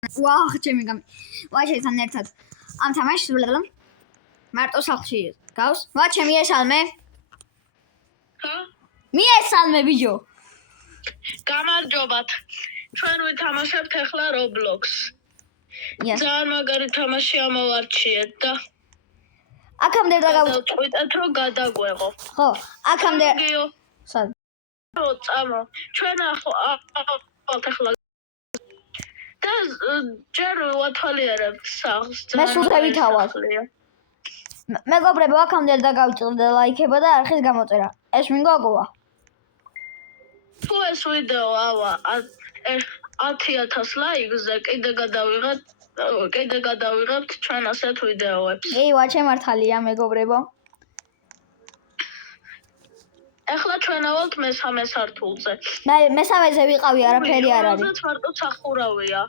ვაუ, ჩემი გამი. ვაჩეთან ერთად. ამ თამაშს ვლებ. მარტო სახლში გავს. ვა ჩემი ესალმე. ხა? მიესალმე ბიჭო. გამარჯობათ. ჩვენ ვითამაშებთ ახლა Roblox. Yes. ძალიან მაგარი თამაში ამოვარჩიეთ და აქამდე დავწყვიტეთ რომ გადაგვეღო. ხო, აქამდე გიო. სად? წამო. ჩვენ ახლა და ჯერ ვათვალიერებთ სახლს. მე სულ დავითავალ. მეგობრებო, აქამდე დაგავიწყდე ლაიქება და არხის გამოწერა. ეს მინგოგოა. თუ ეს ვიდეო ავა 10,000 ლაიქზე კიდე გადავიღებთ ჩვენ ასეთ ვიდეოებს. კი, ვაჩე მართალია მეგობრებო. ახლა ჩვენ ავალთ მესამე სართულზე. მე მესამეზე ვიყავი, არაფერი არ არის. რომელზეც მარტო სახურავია.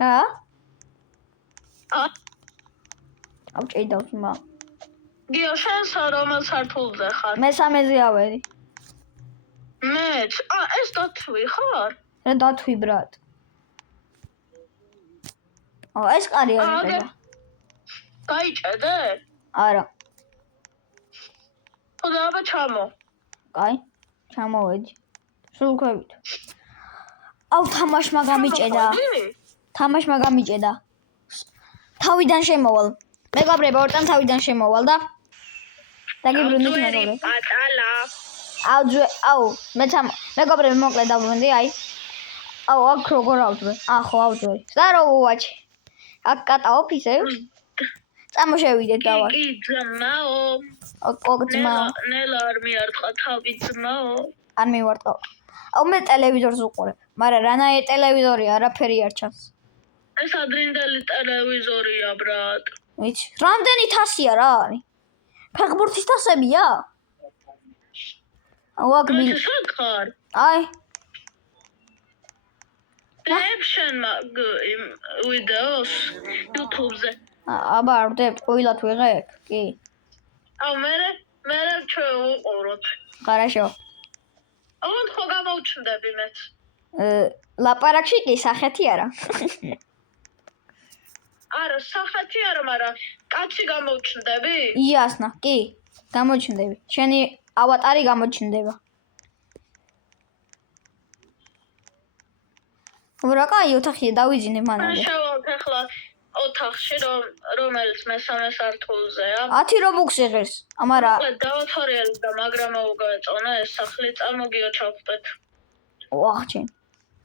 რა? ა ავჭიდავს მა. გიო, შენ რომელ სართულზე ხარ? მესამეზე ავედი. მეც. ეს დათვი ხარ? რა დათვი ბრატ. ეს კარი არის. გაიჭედე? არა. ხოდა აბა ჩამო. კაი, ჩამოვედი. სულ ქვევით. აუ, თამაშმა გამიჭედა. თამაშმა გამიჭედა. თავიდან შემოვალ. მეგობრებო, ორტან თავიდან შემოვალ და დაგიბრუნდით მეგობრებო. პატალა. აუ, მეგობრებო, მოკლედ დავბრუნდი, აი. აუ, აქ როგორ ავძვე? ხო, ავძვე. ზარო ვაჩი. აქ კატა ოფისე. წამოშევიდეთ დავა. კი, ძმაო. კოგძმაო. ნელა არ მიარტყა თავი ძმაო. არ მივარტყა. აუ, მე ტელევიზორს უყურებ, მაგრამ რანაირი ტელევიზორია, არაფერი არ ჩანს. ეს ადრინდელი ტელევიზორია, ბრატ. ვიცი, რამდენი თასია რა არის? ფეხბურთის თასებია? აუ, აქ მე ხარ. აი. დეფშენ ვიდეოს YouTube-ზე. აბა, არ ვდებ, ყვილად ვიღებ, კი. აუ, მე ჩვენ ვუყუროთ. ხარაშო. აუ, ხო გამოვჩნდები მეც. ლაპარაკში კი სახეთი არა. არა, სახეთი არა, მაგრამ კაცი გამოვჩნდები? იასნა, კი, გამოჩნდები. შენი ავატარი გამოჩნდება. ურა, კაი, ოთახია, დავიძინე მანამდე. შევალთ ახლა ოთახში, რომელიც მესამე სართულზეა. 10 რობუქსი ღირს, ამარა. დავათვალიერე და მაგრამ მოგეწონა ეს სახლი, წამოგიო ჩავხტეთ. ვახჩი.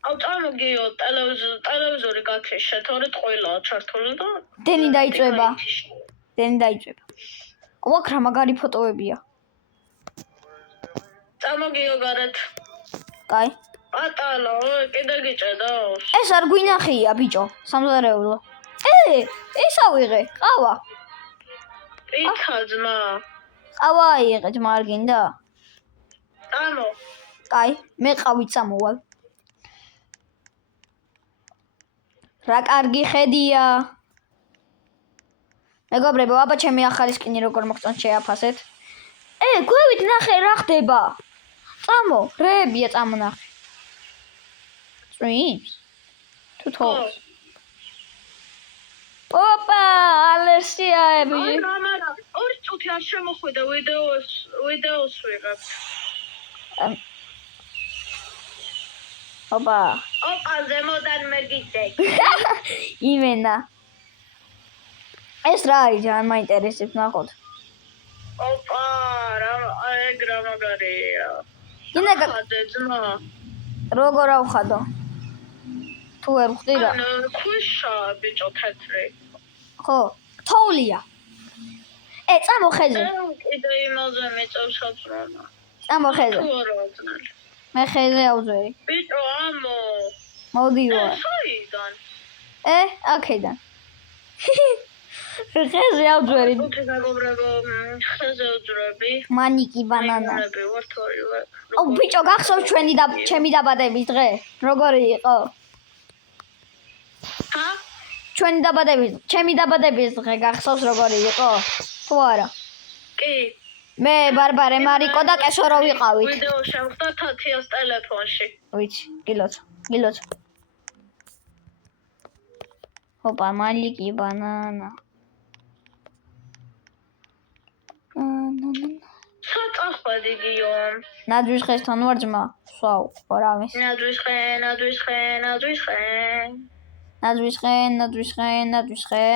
აუ, წამოგიო, ტელევიზორი გაქეშეთ, ორი ტყუილაა ჩართული და დენი დაიწვება. ვაქ რა მაგარი ფოტოებია. წამოგიო გარეთ. კაი. პატალა, კიდე გიჭედავს. ეს არ გვინახია, ბიჭო, სამზარეულო. ეს ავიღე, ყავა. პიცა ძმა. ყავა აიღე, ძმა არ გინდა? წამო. კაი, მე ყავით წამოვალ. რა კარგი ხედია. მეგობრებო, აბა ჩემი ახალი სკინი როგორ მოგწონთ შეაფასეთ. გვევით ნახე რა ხდება. წამო, რეებია წამონახე. Streams. Tutorials. ოპა, ალერსიაები. აი, მამარა, 2 წუთი არ შემოხვიდა ვიდეოს ვიღებ. ოპა. ოპა, ზემოდან მეგიწე. იმენა. ეს რა არის, ძალიან მაინტერესებს ნახოთ. ოპა, რა მაგარია. გინდა ხადე ძმა. როგორ ავხადო? თუ ვერ ვხდი რა. ხუშა ბიჭო თეთრი. ხო, თოვლია. წამო ხეზე. კიდე იმაზე მეწევს აწრონა. წამო ხეზე. თუ არ ვაძნელი. მე ხეზე ავძვერი. ბიჭო, ამო. მოდივა. საიდან? აქედან. ხეზე ავძვერი. თუ მეგობრებო, ხეზე ვძვრები. მანიკი ბანანა. ვართ ორივე. აუ ბიჭო, გახსოვს ჩემი დაბადების დღე? როგორი იყო? ჰა? ჩემი დაბადების დღე გახსოვს როგორი იყო? თუ არა? კი. მე ბარბარე მარიკო და კესორო ვიყავით. ვიდეო შევხვდა თათიას ტელეფონში. ვიცი, გილოცო. Ოპა, მალიკი ბანანა. საწახვადი გიო. ნაძვის ხესთან ვარ ძმა. სვაუ, ორავის. ნაძვის ხე. ნაძვის ხე.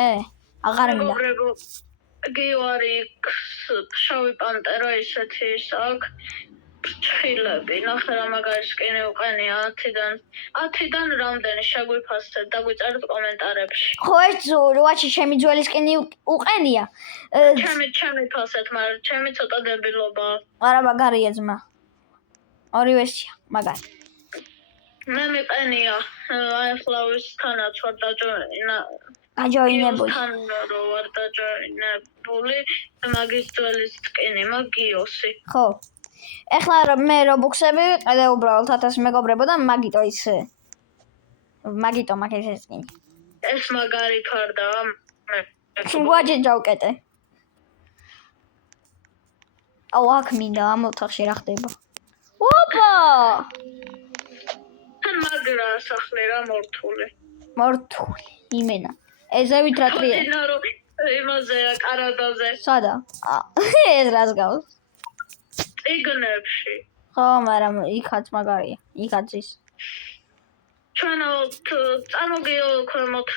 აღარ მინდა. მეგობრებო, გიო არის შავი პანტერა ისეთი ის აქვს. ჩხილები, ნახე რა მაგარი სკინი უყენია 10-დან რამდენი შეგვიფასეთ, დაგვიწერეთ კომენტარებში. ხო ეს ვაჩი ჩემი ძველი სკინი უყენია. ჩემი ფასეთ, მაგრამ ჩემი ცოტა დებილობა. არა მაგარია ძმა. ორივესია, მაგარი. მე მიყენია, აი ახლა ვისთანაც ვარ აჯოინებული. რო ვარ დაჯოინებული, მაგის ძველი სკინი, მაგიოსი. ხო. ეხლა მე რობუქსები ვიყიდე უბრალოდ 1000 მეგობრებო და მაგიტო ის სკინი. ეს მაგარი ფარდაა. ვაჯი ჯავკეტე. აუ აქ მინდა ამ ოთახში რა ხდება. ოპა! მაგრა სახლი რა მორთული. იმენა. ეზევით რა ტრია. იმაზეა კარადაზე. სადა? ეს რას გავს? იგნებში. ხო, მაგრამ იქაც მაგარია. იქაც ის. ჩვენო წამოგიო ქვემოთ.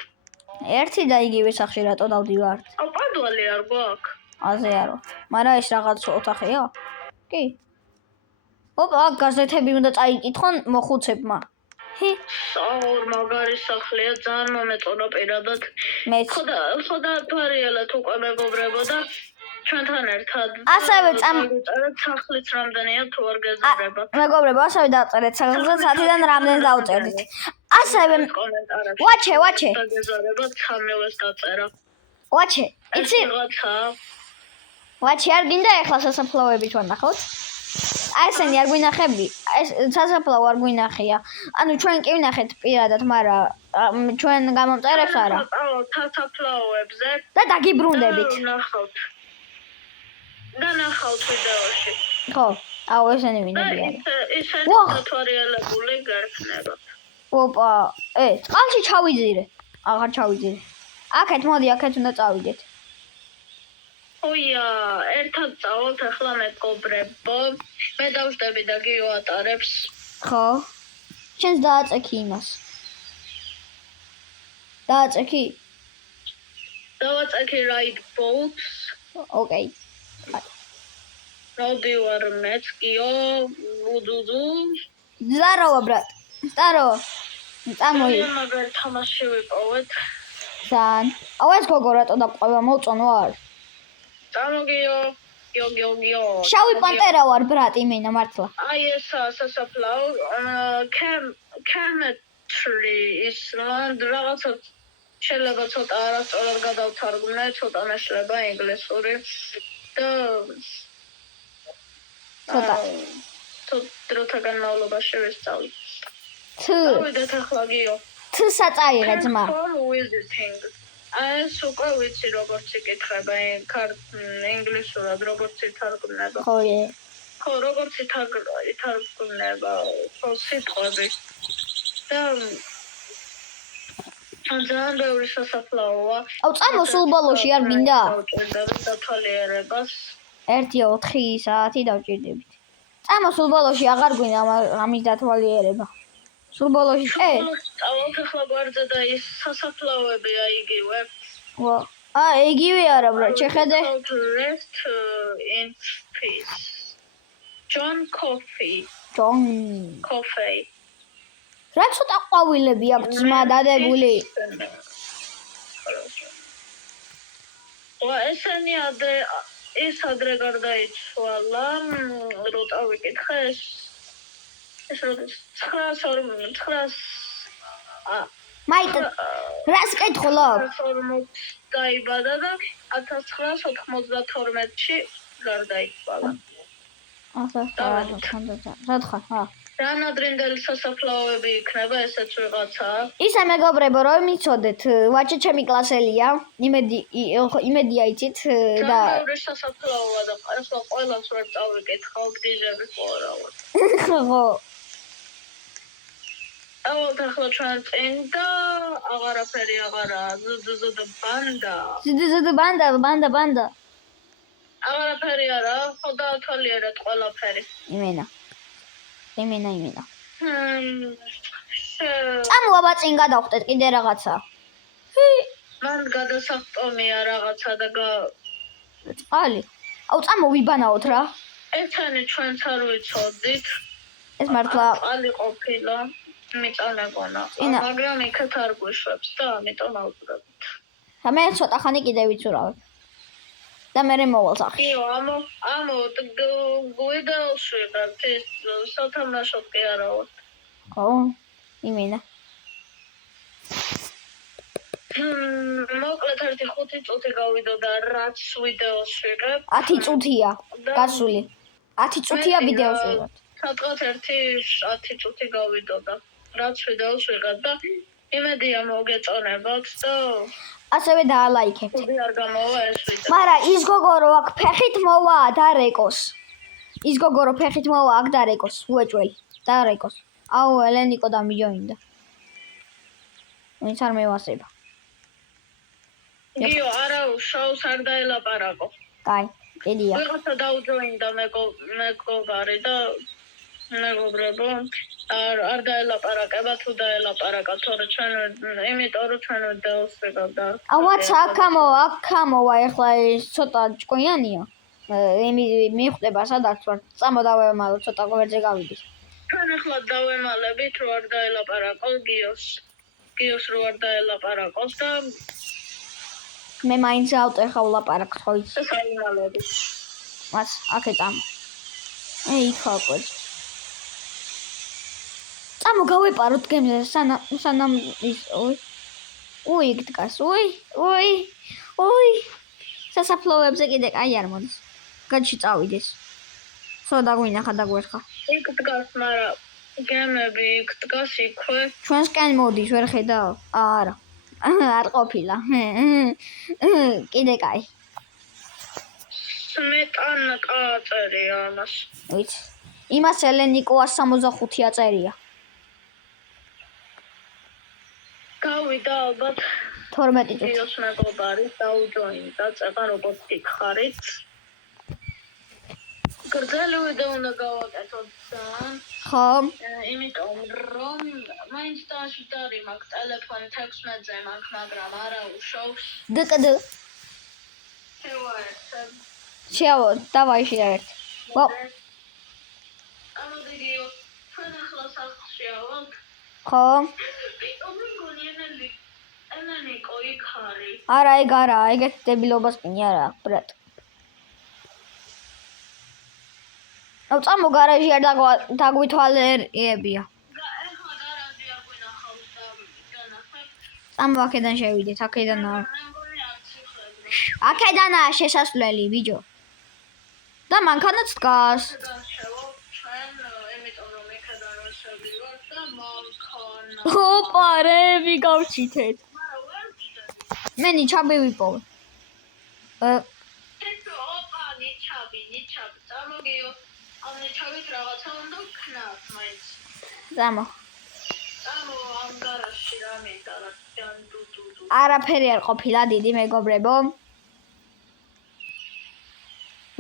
ერთი და იგივე სახში რატო დავდივართ? აუ პადვალი არ გვაქვს. აზე არო. მაგრამ ეს რაღაც ოთახია? კი. ოპა, აქ გაზეთები უნდა წაიკითხონ მოხუცებმა. საურ მაგარი სახლია, ძალიან მომეწონა პირადად. მეც. ხოდა თვარიელად უკვე მეგობრებო და ჩვენთან ერთად. ასევე სახლიც რამდენია თუ არ გეზარებათ. მეგობრებო, ასევე დავწერეთ სახლზე 10-დან რამდენს დავწერდით. ასევე კომენტარებში. ვაჩე. გეზარებათ 3-ს დაწერა. ვაჩე, იცი? ვაჩე არ გინდა ეხლა სასაფლაოებით ვანახოთ? აი ესენი არ გვინახები? ეს სასაფლაო არ გვინახია. ანუ ჩვენ კი ვნახეთ პირადად, მაგრამ ჩვენ გამომწერებს არა. სასაფლაოებზე და დაგიბრუნდებით. განახავთ ვიდეოში. ხო, აუ ესენი ვინები არის? ისინი თვარიელებული გახსნებათ. ოპა, წყალში ჩავიძირე. აღარ ჩავიძირე. აქეთ მოდი, აქეთ უნდა წავიდეთ. ოია, ერთად წავალთ ახლა მეგობრებო. მე დავждები და გიო ატარებს. ხო. შენს დააწექი იმას. დააწექი? დავაწექი ride boats. ოკეი. დავდივარ მეც გიო, უდუდუ. ზაროვა ბრატ. სტარო. წამოი. მაგარ თამაში ვიპოვეთ. ძალიან. აუ ეს გოგო რატო დაყვება მოწონო არ? წამოგიო. გიო. შავი პანტერა ვარ ბრატ იმენა მართლა. აი ეს სასაფლაო chemistry is რაღაცა შეიძლება ცოტა არასწორად გადავთარგმნე, ცოტა მეშლება ინგლისური და ცოტა დროთა განმავლობაში ვისწავლი. დავიდეთ ახლა გიო. საწყაიღე ძმა. ეს უკვე ვიცი როგორც იკითხება ინგლისურად როგორც ითარგმნება. ხო, როგორც ითარგმნება სიტყვები. და ძალიან ბევრი სასაფლაოა. აუ წამო სულ ბოლოში არ გინდა? დათვალიერებას 1-4 საათი დავჭირდებით. წამო სულ ბოლოში აღარ გვინდა ამის დათვალიერება. სულ ბოლოში წავალთ ახლა გვერდზე და ის სასაფლაოებია იგივე. იგივე არა ბრა, შეხედე. Rest in peace. John Coffey. რა ცოტა ყვავილები აქვს ძმა დადებული. ესენი ადრე გარდაიცვალა, რო წავიკითხე ეს როდის 900 მაიტ რას კითხულობ? დაიბადა და 1992-ში გარდაიცვალა. რან ადრინდელი სასაფლაოები იქნება ესეც ვიღაცაა. ისა მეგობრებო რომ მიცოდეთ, ვაჭე ჩემი კლასელია, იმედია იცით და ბევრი სასაფლაოა და ახლა ყველას ვერ წავიკითხავ გდიჟები ხო არა ვარ. ხო. აუთ ახლა ჩვენ წინ და აღარაფერი აღარაა ზუდ ბანდა ზიდ ბანდა აღარაფერი არა ხო დაათვალიერეთ ყველაფერი იმენა შე წამო აბა წინ გადავხდეთ კიდე რაღაცა მან გადასახტომია რაღაცა და წყალი აუ წამო ვიბანაოთ რა ერთანი ჩვენც არ ვიცოდით ეს მართლა წყალი ყოფილა მიწანაგონა მაგრამ იქეთ არ გვიშვებს და ამიტომ ავუბრალთ მე ცოტა ხანი კიდე ვიცურავ და მე მოვალ სახში იო ამო გვიდაოში ეს სათამაშო კი არა ხო იმენა მოკლედ 1-5 წუთი გავიდოდა რაც ვიდეოს ვიღებ 10 წუთია გასული 10 წუთია ვიდეოს ვიღებ სადღაც 1-10 წუთი გავიდოდა რაც ვიდეოს ვიღებ და იმედია მოგეწონებათ და ასევე დაალაიქებთ არ გამოვა ეს ვიდეო მაგრამ ის გოგო რო აქ ფეხით მოვა და რეკოს ის გოგო რო ფეხით მოვა აქ და რეკოს უეჭველი და რეკოს აუ ელენიკო და მიჯოინდა ვინც არ მევასება იო არა შოუს არ დაელაპარაკო კაი კიდია ვიღაცა დაუჯოინდა მეგობარი და მეგობრებო არ დაელაპარაკება თუ დაელაპარაკა თორე ჩვენ იმიტომ რომ ჩვენ ვიდეოს ვიღებ და ავაც აქამოვა ეხლა ეს ცოტა ჭკვიანია მიხვდება სადაც ვარ წამოდავემალო ცოტა გვერდზე გავიდი ჩვენ ახლა დავემალებით რომ არ დაელაპარაკო გიოს რო არ დაელაპარაკოს და მე მაინც ავტეხა ვლაპარაკ ხო იცი საიმალები მას აქე წამო იქ წამო გავეპაროთ გემზე სანამ ის უი იქ დგას უი სასაფლაოებზე კიდე კაი არ მოდის გაჩი წავიდეს ხო დაგვინახა და გვერხა იქ დგას მაგრამ გემები იქ დგას იქვე ჩვენსკენ მოდის ვერ ხედავ არა არ ყოფილა კიდე კაი სმეტანა წაწერია ამას ვიცი იმას ელენიკო 165 აწერია გავიდა ალბათ 12 წუთი ვიდეოს მეგობარი დაუჯოინდა წეღა როგორც გიხარით გრძელი ვიდეო უნდა გავაკეთოთ ძალიან ხო იმიტომ რომ მაინც დაშვიდარი მაქვს ტელეფონი 16-ზე მაქვს მაგრამ არა უშოვს დკდ შეავ დავაი შეერთ ვა ამოდიგიო ჩვენ ახლა სახლში ავალთ ხო ელენიკო იქ არის არა ეგ არა ეგეთ დებილობას კი არა ბრატ აუ წამო გარაჟი არ დაგვითვალებია ეხლა გარაჟი არ გვინახავს და განახეთ წამო აქედან შევიდეთ აქედანაა შესასვლელი ბიჭო და მანქანაც დგას ოპა რები გავჩითეთ მე ნიჩაბი ვიპოვე ოპა ნიჩაბი წამოგიო ამ ნიჩაბით რაღაცა უნდა ვქნათ მაინც წამო ამ გარაჟში რა მინდა რა დუდუ არაფერი არ ყოფილა დიდი მეგობრებო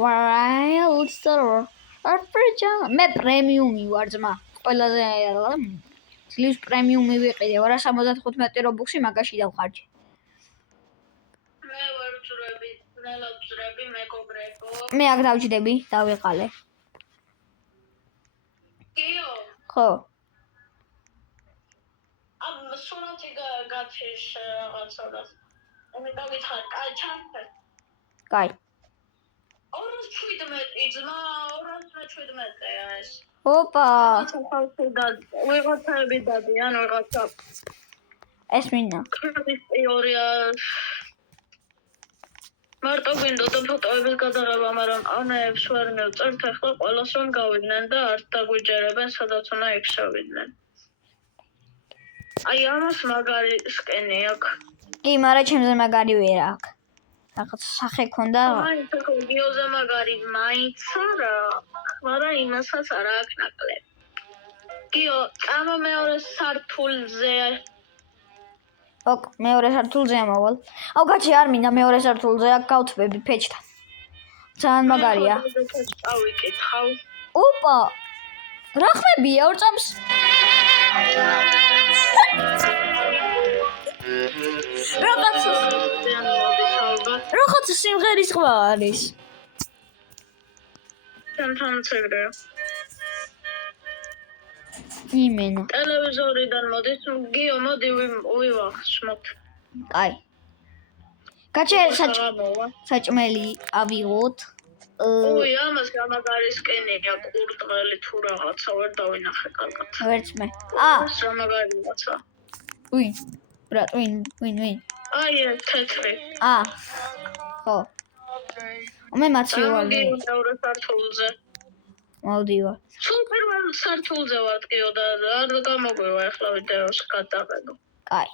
Wild Star მე პრემიუმი ვარ ძმა ყველაზე ძლივს პრემიუმი ვიყიდე 275 რობუქსი მაგაში დავხარჯე მე ვარ ძრები მეგობრებო მე აქ დავჯდები დავიყალე კიო ხო ამ სურათი გაჩის რაღაცა და მე დავითხარ კაი ჩამფე კაი 217 ძმა 217-ია ეს ოპა ვიღაცები დადიან ვიღაცა ეს მინდა ქრისტიანია მარტო გვინდოდა ფოტოების გადაღება მაგრამ ამებს ვერ მივწერთ ახლა ყველას რომ გავიდნენ და არ დაგვიჯერებენ სადაც უნდა იქშევიდნენ აი ამას მაგარი სკენი აქვს კი მაგრამ ჩემზე მაგარი ვერ აქვს რაღაც სახე ქონდა მაინც გიოზე მაგარი მაინც არა მაგრამ იმასაც არ აქვს ნაკლები გიო, წამა მეორე სართულზე. ოკ, მეორე სართულზე ამავალ. აუ, გაჩი არ მინდა მეორე სართულზე, აქ გავთბები ფეჩთან. ძალიან მაგარია. წავიკითხავ. ოპა! რა ხმებია ორ წამს? რაღაცა სიმღერის ყვა არის. თანცეგრე. იმენა. ტელევიზორიდან მოდის, გიო, მოდი ვივახშმოთ. აი. გაჩი საჭმელი ავიღოთ. უი, ამას გამაგარისკენია, კურდღელი თუ რაღაცა ვერ დავინახე კარგად. ვერც მე. რა მაგარი რაღაცა. ვინ? ვინ? აი, თეთრი. ხო. მე მაცივალი. მეორე სართულზე. მოვდივარ. სულ პირველ სართულზე ვარ გიო და არ გამოგვივა ახლა ვიდეოს გადაღება. კაი.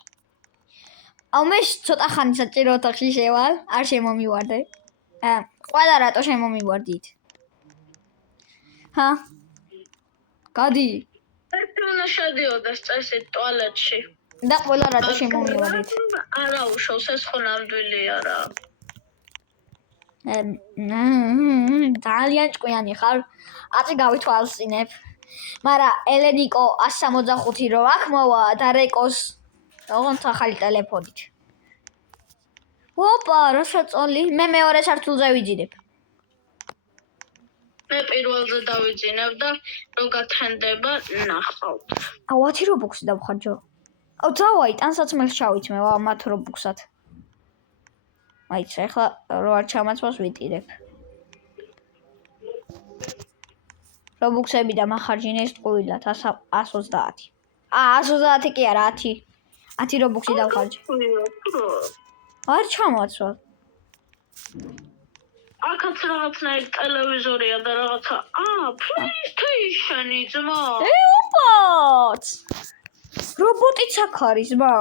აუ მე ცოტა ხანი საჭირო ოთახში შევალ, არ შემომივარდე. ყველა რატო შემომივარდით? გადი. ერთი უნდა შედიოდეს წესით ტუალეტში. და ყველა რატო შემომივარდით? არა უშავს, ეს ხო ნამდვილი არა. ძალიან ჭკვიანი ხარ. აწი გავითვალისწინებ. მაგრამ ელენიკო 165 რო აქ მოვა და რეკოს ოღონდ ახალი ტელეფონით. ოპა, რა შეწოლი? მე მეორე სართულზე ვიძინებ. მე პირველზე დავიძინებ და რო გათენდება, ნახავთ. აუ, 10 რობუქსი დავხარჯო. აუ, დავაი, ტანსაცმელს ჩავითმე, მათ რობუქსად. მაიცა, ახლა რო არ ჩამაცვას ვიტირებ. რობუქსები და მახარჯინეს ტყუილად 120. 130 კი არა, 10. 10 რობუქსი დავხარჯე. არ ჩამაცვა. აქაც რაღაცნაირი ტელევიზორია და რაღაცა. PlayStation-ი ძმა. ოპაც! რობოტიც აქ არის, მა.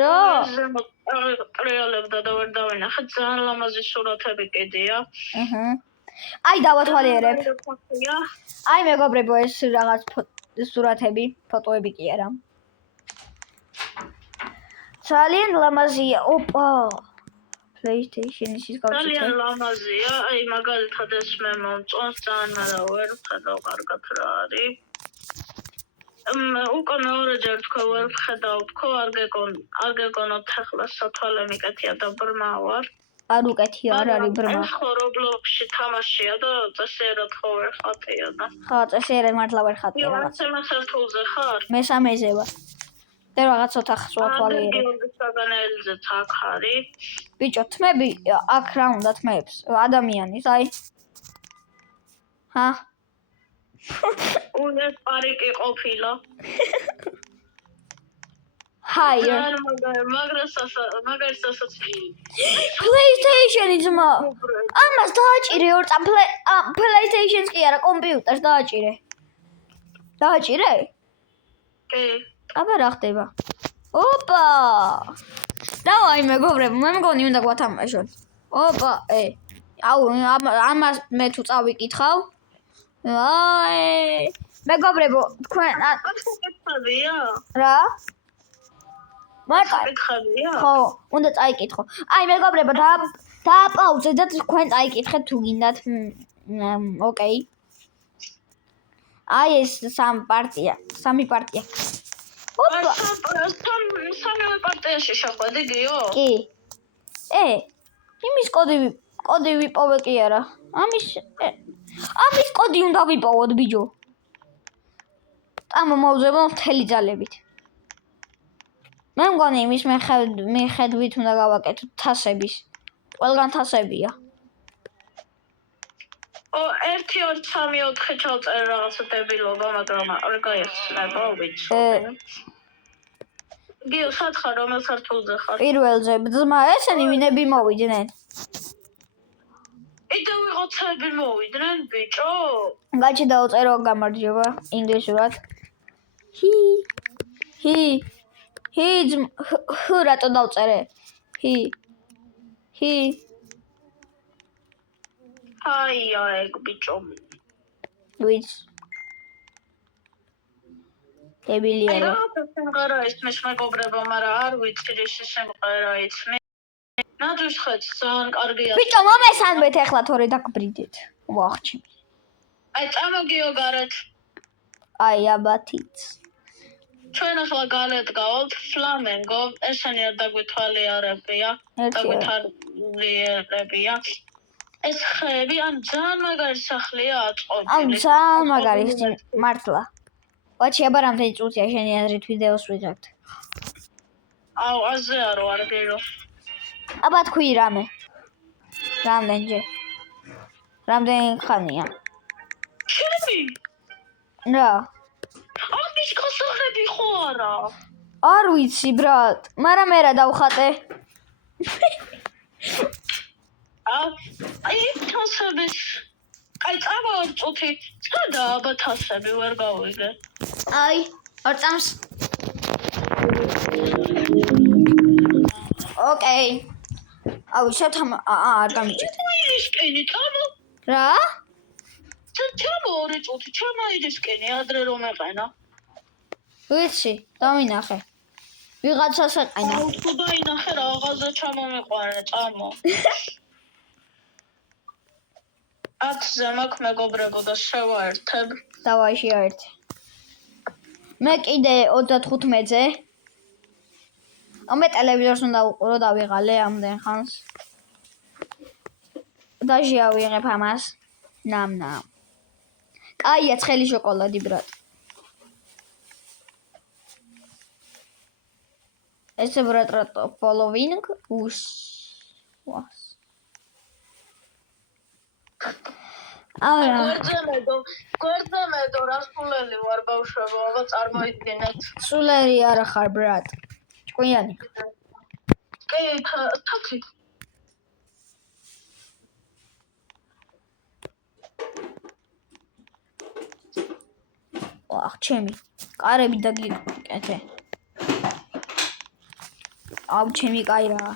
რა? ტრიალებდა და ვერ დავინახე, ძალიან ლამაზი სურათები კიდია. აი დავათვალიერებ. აი მეგობრებო, ეს რაღაც სურათები, ფოტოები კი არა. ძალიან ლამაზია. ოპა. PlayStation-ის ის გავჩიტე. ძალიან ლამაზია. აი მაგალითად ეს მე მომწონს, ძალიან არა ვერ ხედავ კარგად რა არის. უკვე მეორეჯერ თქო ვერ ხედავ, თქო არ გეკონოთ ახლა სათვალე მიკეთია და ბრმა ვარ. არ უკეთია, არ არის ბრმა. ხო Roblox-ში თამაშია და წესიერად ხო ვერ ხატია და. ხო, წესიერად მართლა ვერ ხატია რაღაც. მე სართულზე ხარ? მესამეზე ვარ. და რაღაც ოთახს ვათვალიერებ. გიორგი საგანელიძეც აქ არის. ბიჭო, თმები აქ რა უნდა თმებს? ადამიანის, აი. ეს პარიკი ყოფილა. ჰაიერ. მაგასაც PlayStation-ი ძმა. ამას დააჭირე ორ წამ PlayStation-ს კი არა, კომპიუტერს დააჭირე. დააჭირე? კი. აბა რა ხდება? ოპა! დავაი მეგობრებო, მე მგონი უნდა გვათამაშოთ. ოპა, აუ, ამას მე თუ წავიკითხავ. აი, მეგობრებო, თქვენ კითხებია? რა? მარტო კითხებია? ხო, უნდა წაიკითხო. აი, მეგობრებო, დააპაუზეთ და თქვენ წაიკითხეთ თუ გინდათ. ოკეი. აი ეს სამი პარტია. ოპა. სამივე პარტიაში შეხვედი გიო? კი. იმის კოდი ვიპოვე კი არა. ამის კოდი უნდა ვიპოვოთ, ბიჭო. ამ მოვზებო მთელი ძალებით. მე მგონი იმის მიხედვით უნდა გავაკეთოთ თასების. ყველგან თასებია. 1 2 3 4 ჩავწერე რაღაცა დებილობა, მაგრამ არ გაიხსნება, ვიცი. გიო, სად ხარ, რომელ სართულზე ხარ? პირველზე, ძმა, ესენი ვინები მოვიდნენ? იდე ვიღაცები მოვიდნენ, ბიჭო. გაჩი დაუწერო გამარჯობა ინგლისურად. რატო დავწერე? აია ეგ ბიჭო. ვიც დებილია აი რა რა სიმღერა ისმის მეგობრებო, მაგრამ არ ვიცი ის სიმღერა ისმის. ნაძვის ხეთ ძალიან კარგია. ბიჭო მომესალმეთ ახლა თორე დაგბრიდეთ ვახჩი აი წამოგიო გარეთ. აი აბათიც ჩვენ ახლა გარეთ გავალთ ფლამენგო, ესენი არ დაგვითვალიერებია. დაგვითვალიერებია. ეს ხეები ან ძალიან მაგარი სახლია აწყობილი. ამ ძალიან მაგარი მართლა ვაჩი აბა რამდენი წუთია შენი აზრით ვიდეოს ვიღებთ აუ აზე არო არ გერო. აბა თქვი რამე რამდენჯერ რამდენი ხანია ჩემი რა ამის გასაღები ხო არა? არ ვიცი ბრატ მაგრამ მე რა დავხატე აი თასების აი წამოვწუთი სადა აბა თასები ვერ გავიგე. აი ორ წამს ოკეი აუ შეთამ არ გამიჭეთ ისკენი წამო რა ჩამო ორი წუთი ჩამოიდისკენი ადრე რომ ეყენა. ვიცი დამინახე ვიღაცას ეყენა აუ თუ დაინახე რაღაცა ჩამომიყვანე წამო. 10-ზე მაქვს მეგობრებო და შევაერთებ. დავაი შეერთე მე კიდე 35-ზე მე ტელევიზორს უნდა უყურო დავიღალე ამდენ ხანს დაჟე ავიღებ ამას ნამ კაია ცხელი შოკოლადი ბრატ ესე ბრატ რატო following უშ ვას არა გვერდზემედო რასულელი ვარ ბავშვებო, აბა წარმოიდგინეთ. სულერი არა ხარ ბრატ ჭკვიანი კი თათი ვახ ჩემი კარები დაგიკეთე აუ ჩემი კაი რა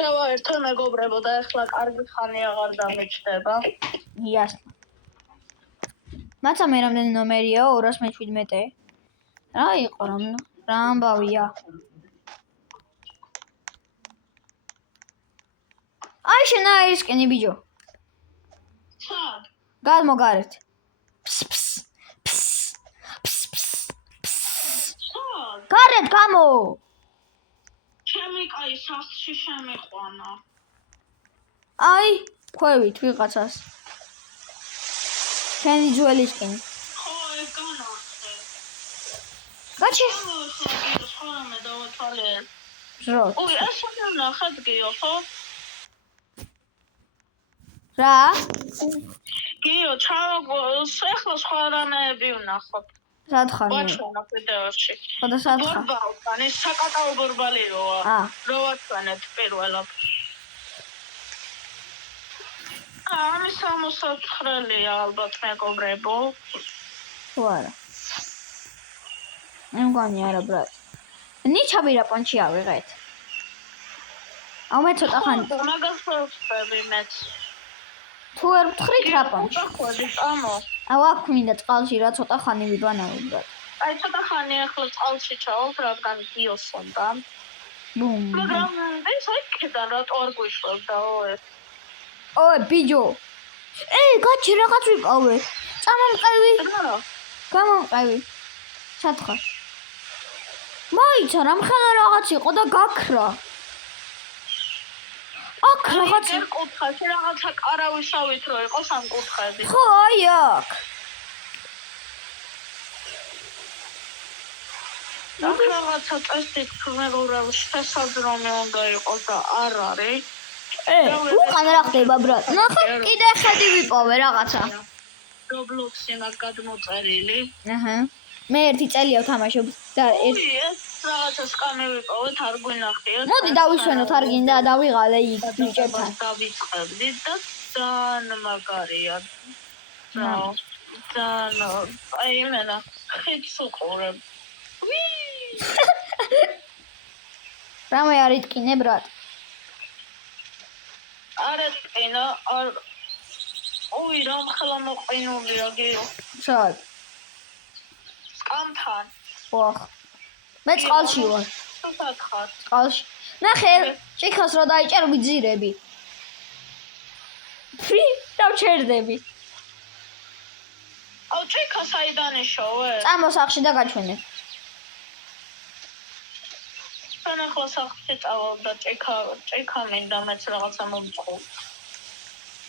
შევაერთო მეგობრებო და ახლა კარგი ხანი აღარ დამეჩნდება. იასნა მაცა მე რამდენი ნომერია 217 რა იყო რა ამბავია აი შენა ისკენი ბიჭო სად? გადმოგარეთ სად? გარეთ გამო ჩემი კაი სახლში შემიყვანა. აი ქვევით ვიღაცას შენი ძველისკენი ხო ეგ განახე. გაჩი ხოლმე დავათვალიერებ. ჟროთ ой, ეს ნახეთ გიო, ხო? რა გიო, ახლა სხვა რამეები ვნახოთ. სად ხარ ვაჩვენებ ვიდეოში. ხოდა სად ხარ ბორბალთან, ეს საკაკაო ბორბალი როა. რო ვაჩვენებთ პირველად. ამის 69-ია ალბათ მეგობრებო. თუ არა მე მგონი არა ბრატ ნიჩაბი რა პონჩი ავიღეთ აუ მე ცოტა ხანი მაგას ვწევი მეც. თუ არ ვთხრით რა პონჩი ხოდი წამო. აუ აქ მინდა წყალში რა ცოტა ხანი ვიბანავი ბრატ აი ცოტა ხანი ახლა წყალში ჩავალთ რადგან გიოსონდა. ბუმ მაგრამ ეს იქიდან რატო არ გვიშვებდაო ეს? ოე ბიჯო გაჩი რაღაც ვიყავე წამომყევი გამომყევი სათხარ მაიცა რამხელა რაღაც იყო და გაქრა აქ რაღაც კუთხა რაღაცა კარავისავით რო იყო სამკუთხედი. ხო აი აქ აქ რაღაცა წესით მეგობრებო შესაძლოა უნდა იყოს და არ არის. უკან რა ხდება ბრატ ნახე კიდე ხედი ვიპოვე რაღაცა Roblox-ი მაგ გადმოწერილი. აჰა მე ერთი წელია ვთამაშობ და ეს რაღაცა სკამი ვიპოვეთ არ გვინახეთ. მოდი დავისვენოთ არ გინდა დავიღალე იქ ბიჭებთან დავიწყებდი და ძალიან მაგარია. ძალიან აი მენა ხეთს უყურებ. რამე არ იტკინე ბრატ. არ ეტკინა, არ უი, რამ ხელა მოყინულია გიო. შად. სკამთან. ვახ. მე წყალში ვარ. სულად ხარ. წყალში. ნახე, ჭიქას რო დაიჭერ ვიძირები. ფრი, დავჩერდები. აუ, ჭიქა საიდან იშოვე? წამო სახში და გაჩვენე. თან ახლა სახლში წავალ და ჭიქა მინდა მეც რაღაცა მომწყო.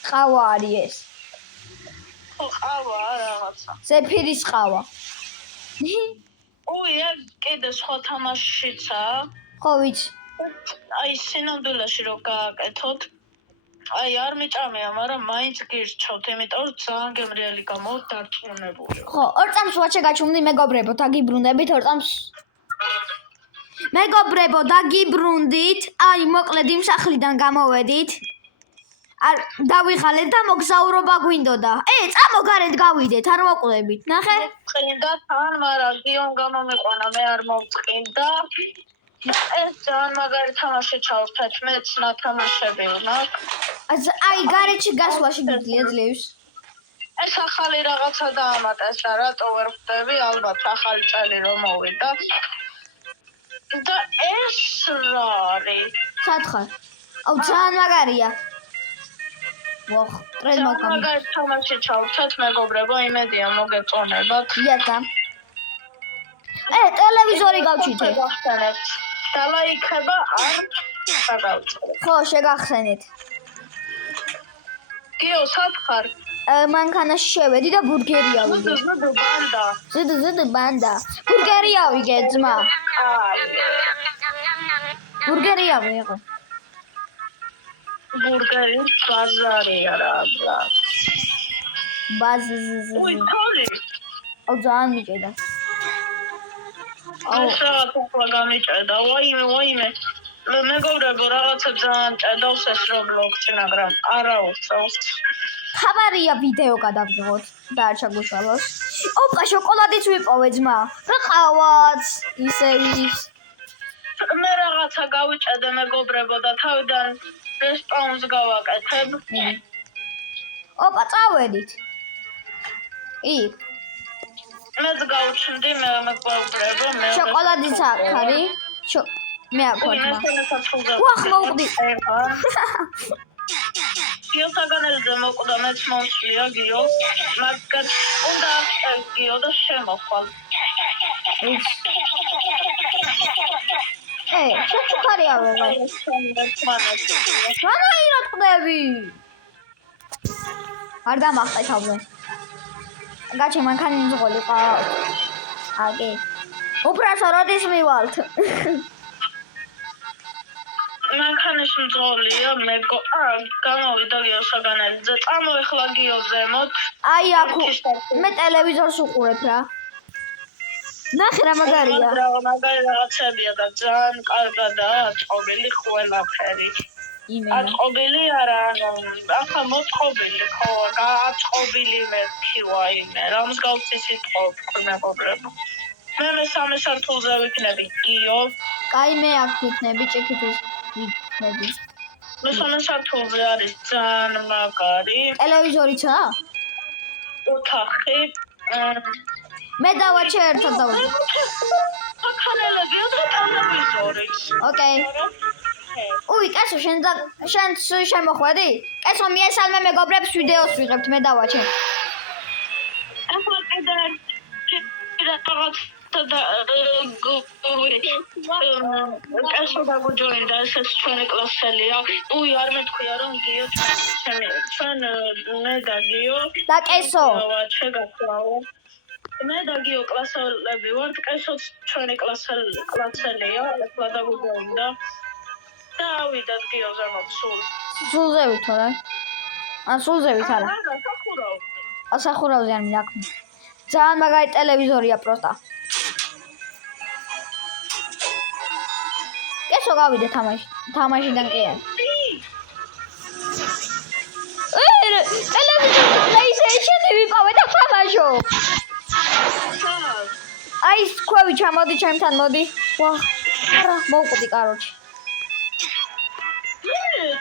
ყავა არის ეს. ხო, ყავა რაღაცა. ზეფირის ყავა. უი, ეგ კიდე სხვა თამაშშიცაა. ხო ვიცი. აი, სინამდვილეში რო გააკეთოთ, აი, არ მიჭამია, მაგრამ მაინც გირჩევთ, იმიტომ რომ ძალიან გემრიელი გამოვა დარწმუნებული. ხო, ორ წამს ვაჩე გაჩვენდი მეგობრებო, დაგიბრუნდებით ორ წამს. მეგობრებო, დაგიბრუნდით. აი, მოკლედ იმ სახლიდან გამოვედით. არ დავიღალეთ და მოგზაურობა გვინდოდა. წამო გარეთ გავიდეთ, არ მოკლებით. ნახე? წინდა თან, მაგრამ გიომ გამომიყვანა, მე არ მომწყინდა. ეს ძალიან მაგარი თამაში ჩავთვეთ, მეც ნათამაშები ვნა. აი, გარეთში გასვლაში გიძლია ძლევს. ეს ახალი რაღაცა დაამატეს და რატო ვერ ხვდები, ალბათ ახალი წელი რომ მოვიდა. და ეს რა არის? სათხარ. აუ, ძალიან მაგარია. ვახ, ტრედ მაგარი. მაგარი თამაში ჩავთვეთ, მეგობრებო, იმედია მოგეწონებათ. იათა. ტელევიზორი გავჩითე. და ლაიქება არ გადავწყვეტ. ხო, შეგახსენეთ. გიო, სათხარ. მანქანაში შევედი და ბურგერი ავიგე. ბანდა. ზდ ბანდა. ბურგერი ავიგე ძმა. ბურგერი ავიღო. ბურგერი ბაზარია რა ბლა. ბაზზ. უი, თორი. აუ, ძალიან მიჭედა. აუ, რა გამიჭედა. ვაიმე. მეგობრებო, რაღაცა ძალიან ჭედავს ეს Roblox-ი, მაგრამ არა უწევს. ხაბარია ვიდეო გადავიღოთ და არ ჩაგუშალოს. ოპა, შოკოლადიც ვიპოვე ძმა. რა ყავაც, ისე ის. მე რაღაცა გავიჭედე მეგობრებო და თავიდან respawn-ს გავაკეთებ. ოპა, წავედით. იქ. მეც გავჩნდი მეგობრებო, მე შოკოლადის აქ არის. მე აქ ვარ ძმა. ვახ, მოვყდი. გიო საგანელზე მოკვდა, მეც მომსვლია გიო. მაგათ უნდა გიო და შემოხვალ. შეჩუქარი ავიღე. რანაირად ყდები? არ დამახტე თავზე. გაჩე მანქანი მძღოლი ყავ. აგე. უბრალოდ როდის მივალთ? მანქანის მძღოლია, გამოვიდა გიო საგანელზე. წამოეხლა გიო ზემოთ. აი აქ მე ტელევიზორს უყურებ რა. ნახე რა მაგარია. მაგარი რაღაცებია და ძალიან კარგადაა აწყობილი ყველაფერი. აწყობილი არა, ახლა მოწყობილი, ხო, გააწყობილი მეთქი ვაიმე. რამს გავცისიტყო მეგობრებო. მე მესამე სართულზე ვიქნები, გიო. კაი, მე აქ ვიქნები, ჭიქითის ვიქნები. მესამე სართულზე არის ძალიან მაგარი. ტელევიზორიცაა? ოთახი. მე დავაჩე ერთად დავაჩე. ახალელებია და ტელევიზორიც. ოკეი. უი, კაცო, შენ შემოხვედი? კაცო, მიესალმე მეგობრებს, ვიდეოს ვიღებთ, მე დავაჩე. ახლა კიდე რაღაც კაცო დაგუჯოინდა, ესეც ჩვენი კლასელია. უი, არ მეთქვია რომ გიო ჩვენ მე და გიო და კესო. დავაჩე გახლავო. მე და გიო კლასელები ვართ, კაცოც ჩვენი კლასელია, ახლა დაგუჯოინდა. და ავიდათ გიო ზემოთ სულ. სულზე ვითო რა? სულზე ვით არა. სახურავ. სახურავზე არ მინდა. ძალიან მაგარი ტელევიზორია პროსტა. კესო გავიდე თამაშიდან კი არა. ტელევიზორზე PlayStation-ი ვიპოვე და თამაშო. აი, ქვევი ჩამოდი ჩემთან, მოდი. ვაჰ, არა, მოვყდი კაროჩი.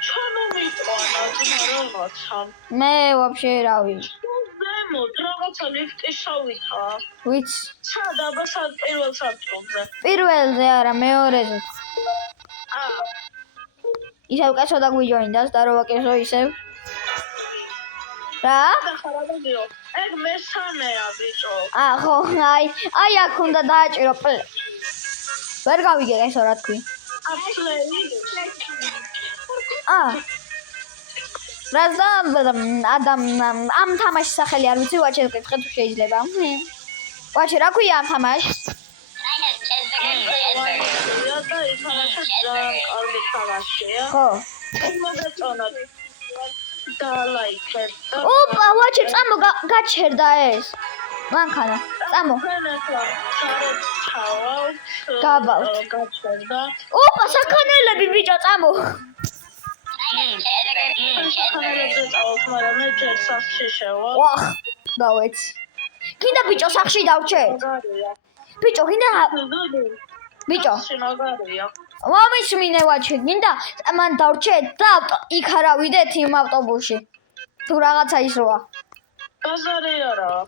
ჩამომიყვანა რაღაცა. მე ვაფშე რავი. ზემოთ რაღაცა ლიფტი შავითა. ვიც სად აბასად პირველ სართულზე. პირველზე არა მეორეზე. ისევ კაცო დაგვიჯოინდას და რო ვაკეთო ისევ. რა? ხარაბადიო. ეგ მესამეა ბიჭო. ხო, აი აქ უნდა დააჭირო პლე. ვერ გავიგე ესო რა თქვი. რაზა ადამ ამ თამაშის სახელი არ ვიცი ვაჩე გეკითხე თუ შეიძლება. ვაჩე რა ქვია ამ თამაშს? ხო. ოპა, ვაჩე წამო გაჩერდა ეს. მანქანა. წამო. გაბავ. გაჩერდა. ოპა, საქანელები ბიჭო, წამო. ვახ, დავეც. კიდე ბიჭო სახში დავჩე. ბიჭო, კიდე ბიჭო. მომისმინე ვაჩე, კიდე მან დავჩე და იქ არა ვიდეთ იმ ავტობუსში. თუ რაღაცა ისროა.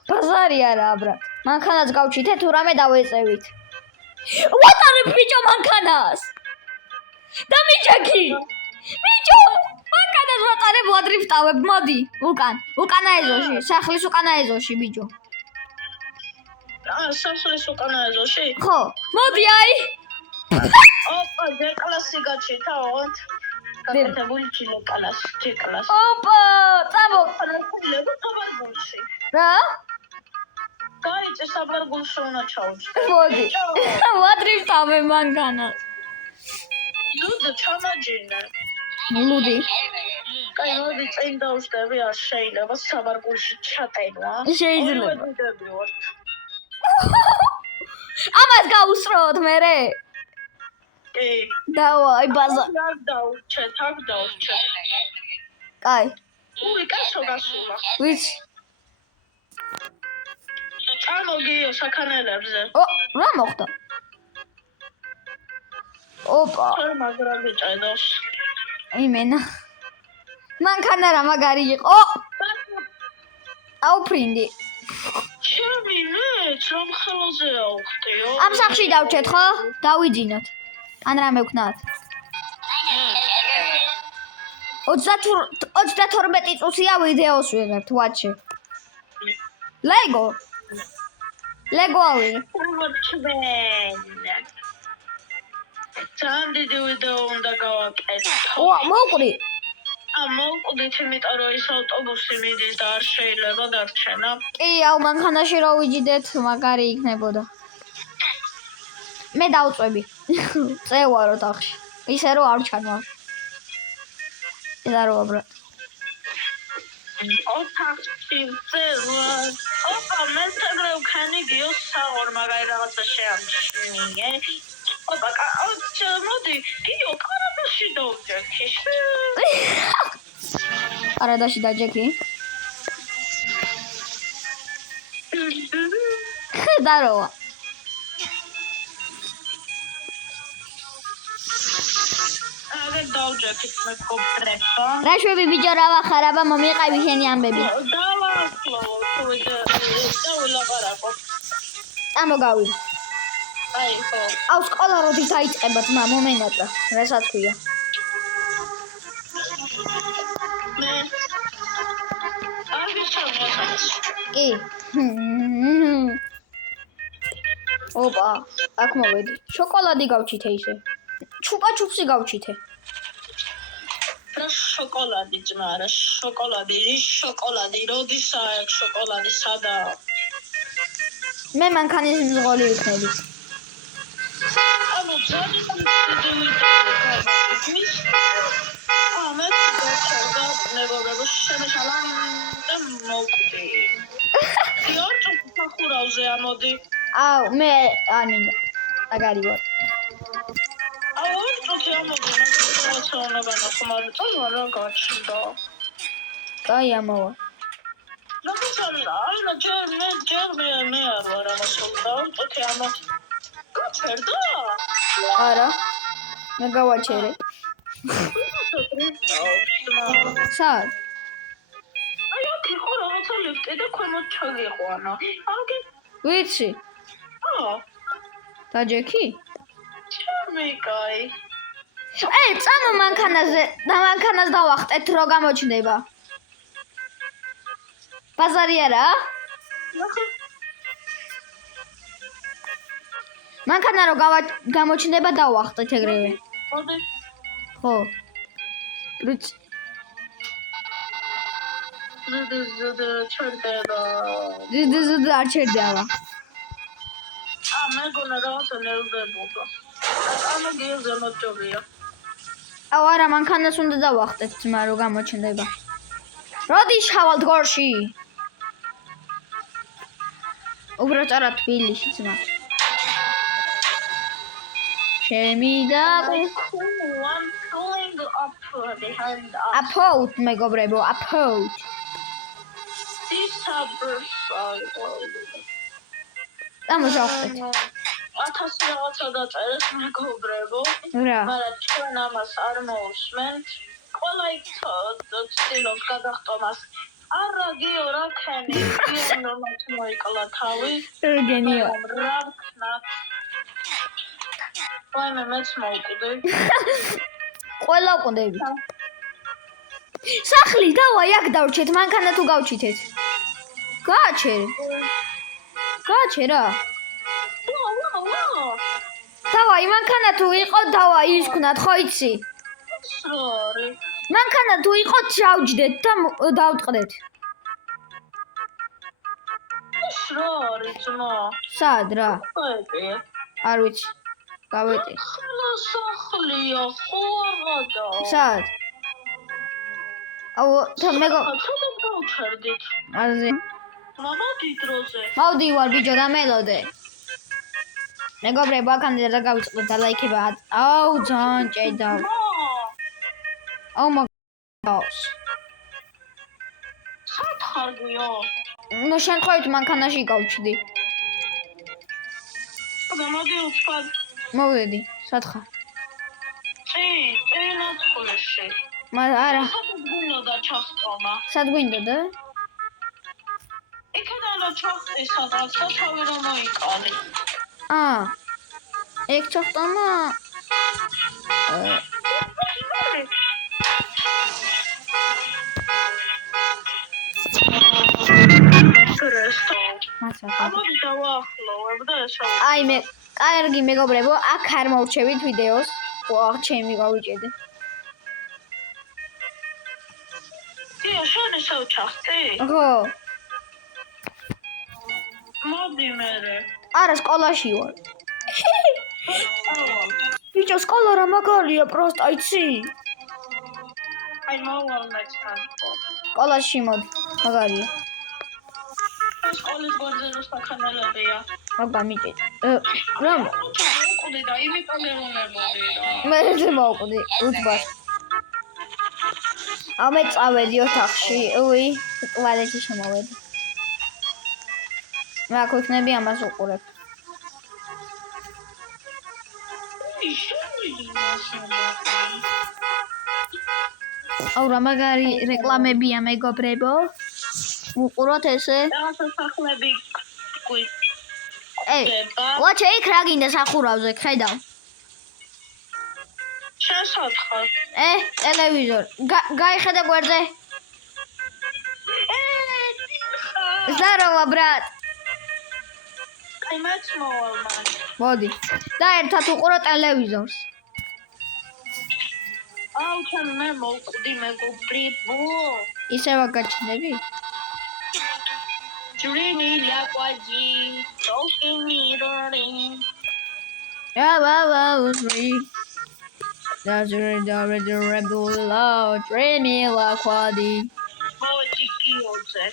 ბაზარი არა, ბრატ. მანქანას გავჩითე, თუ რამე დავეწევით. ვატარებ ბიჭო მანქანას. და მიჭექი. ბიჭო, მანქანას ვატარებ, ვადრიფტავებ, მოდი, უკანა ეზოში, სახლის უკანა ეზოში, ბიჭო. სახლის უკანა ეზოში? ხო, მოდი აი. ოპა, ჯეკლასი გაჩითა, ოღონდ. გაკეთებული ჯეკლასი. ოპა, წამო. საბარგულში. რა? გაიწე საბარგულში უნდა ჩავშე. მოდი. ვადრიფტავე მანქანას. ლუდი ჩამაჯინე. ლუდი. კაი, მოდი წინ დავშტები, არ შეიძლება საბარგულში ჩატენვა. შეიძლება. ამას გაუსროთ მერე. კი. დავაი ბაზა. არ დავჩეთ. კაი. უი, კაცო გასულა. ვიც? წამოგიო საქანელებზე. რა მოხდა? ოპა. მაგრამ ბიჭედოს. იმენა. მანქანა რა მაგარი იყო. აუ ფრინდი. ჩემი რომ ხელოზე ავხტიო. ამ სახში დავჩეთ ხო? დავიძინოთ. ან რა მევქნათ? 32 წუთია ვიდეოს ვიღებთ ვაჩე. ლეგო ავიღე. ძალიან დიდი ვიდეო უნდა გავაკეთო. მოუყრი. მოვკვდით, იმიტომ რომ ის ავტობუსი მიდის და არ შეიძლება დარჩენა. კი, აუ მანქანაში რო ვიჯიდეთ, მაგარი იქნებოდა. მე დავწვევი. წევარ ოთახში. ისე რომ არ ჩანვარ. ეზარო ბრატ. ოთახში წევარ. ოპა, მე საგრევ ქანიგიო საღორ მაგარი რაღაცა შეამჩნიე. ოპა, მოდი, გიო კარადაში დავჯექი. კარადაში დაჯექი? დაროვა. დავჯექით მე კოპრეფა. რა შვები ბიჭო რა ვახარაბა მომიყავი შენი ამბები. დავასლოვო თუ ვილაპარაკო. წამოგავი. აი ხო. აუ სკოლა როდის დაიწყება ძმა მომენატრა. რასაც ქვია. მე არ ვიცი. კი. ოპა, აქ მოვედი. შოკოლადი გავჩითე ისე. ჩუპა-ჩუპსი გავჩითე. რა შოკოლადი ძმა, რა შოკოლადი, როდისაა ეგ შოკოლადი, სადაა? მე მანქანის მზღოლი ვიქნები. ანუ ძალიან მე დავწერდა მეგობრებო შემეშალა და მოვკვდი. იორჭო სახურავზე ამოდი. აუ მე არ მინდა. აგარი ვარ. კაი ამავა. არა. მე გავაჩერე. სად? აი აქ იყო რაღაცა ლიფტი და ქვემოთ ჩაგიყვანა. აგი ვიცი. დაჯექი? ჩემიკაი. წამო მანქანაზე და მანქანას დავახტეთ რო გამოჩნდება. ბაზარი არა? მანქანა რო გამოჩნდება დავახტეთ ეგრევე. მოდი. ხო. რუც ზუდა ჩერდება. ზუდა არ ჩერდება. მეგონა რაღაცა ნელდებოდა. ამა გიოზე მოჭრია. აუ არა მანქანას უნდა დავახტეთ ძმა რო გამოჩნდება. როდი შავალ გორში? უბრალოდ არა თბილისში ძმა. ჩემი და I'm pulling up behind us. აპოუტ მეგობრებო, აპოუტ. These suburbs are დამოჟახტეთ. 1000 რაღაცა დაწერეს მეგობრებო. რა? მაგრამ ჩვენ ამას არ მოусმენთ. ყველა იქ ცდილობს გადახტომას. არა გიო რა ქენი, გიო ნორმალს მოიკლა თავი. გენიო. რა ვქნა? ვაიმე მეც მოვკვდი. ყველა ვკვდები. სახლი დავაი აქ დავრჩეთ, მანქანა თუ გავჩითეთ. გააჩერე. გააჩერა. დავაი მანქანა თუ იყო დავაი ის ქნათ ხო იცი? სორი. მანქანა თუ იყო ჩავჯდეთ და დავტყდეთ. სორი ძმა. სად რა? ხოები. არ ვიცი. გავეტი. სახლია ხო არა? სად? აუ თა მეგო ცოტა დავჩერდით. არზე. მამა დიდროზე. მოვდი ვარ ბიჭო და მელოდე. მეგობრებო აქამდე რა გავიწყდეთ და ლაიქება. აუ ძალიან ჭედა. აუ მაგავს. სათხარგიო. ნუ შემთხვევით მანქანაში გავჩდი. გამოდი უცხად. მოვედი. სად ხარ? ნათხოვში. არა. საერთოდ ჩახტომა. სად გვინდოდა? იქიდან რა ჩახტი სადაც და თავი რომ მოიყალე. ეგ ჩახტომა. ამოდი დავაახლოვებ და ესა. აი მე კარგი მეგობრებო, აქ არ მოვჩევით ვიდეოს. ვაუ, ჩემი გავიჭედე. დიო, შენ ესა ჩახტი? ხო. მოდი მერე. არა, სკოლაში ვარ. ბიჭო, სკოლა რა მაგარია, პროსტა იცი? აი მოვალ მეცთან. სკოლაში მოდი, მაგარია. სკოლის გვერდზე მოსახანელებია. აბა მიჭედ. რა? მოვკვდი და იმიტომ მეუბნებოდი რა. მე მოვკვდი, უძბარ. ამე წავედი ოთახში, უი, ტუალეტში შემოვედი. მე აქ ვიქნები ამას უყურებ. აუ რა მაგარი რეკლამებია მეგობრებო. უყუროთ ესე. რაღაცა სახლები გვი. ვაჩე იქ რა გინდა სახურავზე, ხედავ. შესათხარ. ტელევიზორ. გაიხედა გვერდზე. Здорово, брат. აი მეც მოვალ მაგ. მოდი. და ერთად უყურო ტელევიზორს. აუ ჩემ მე მოვკვდი მეგობრებო. ისევ აგაჩნდები? Dreamy Laquaji, talking mirroring. That's the rebel love, dreamy laquadi. Mojikiyoze.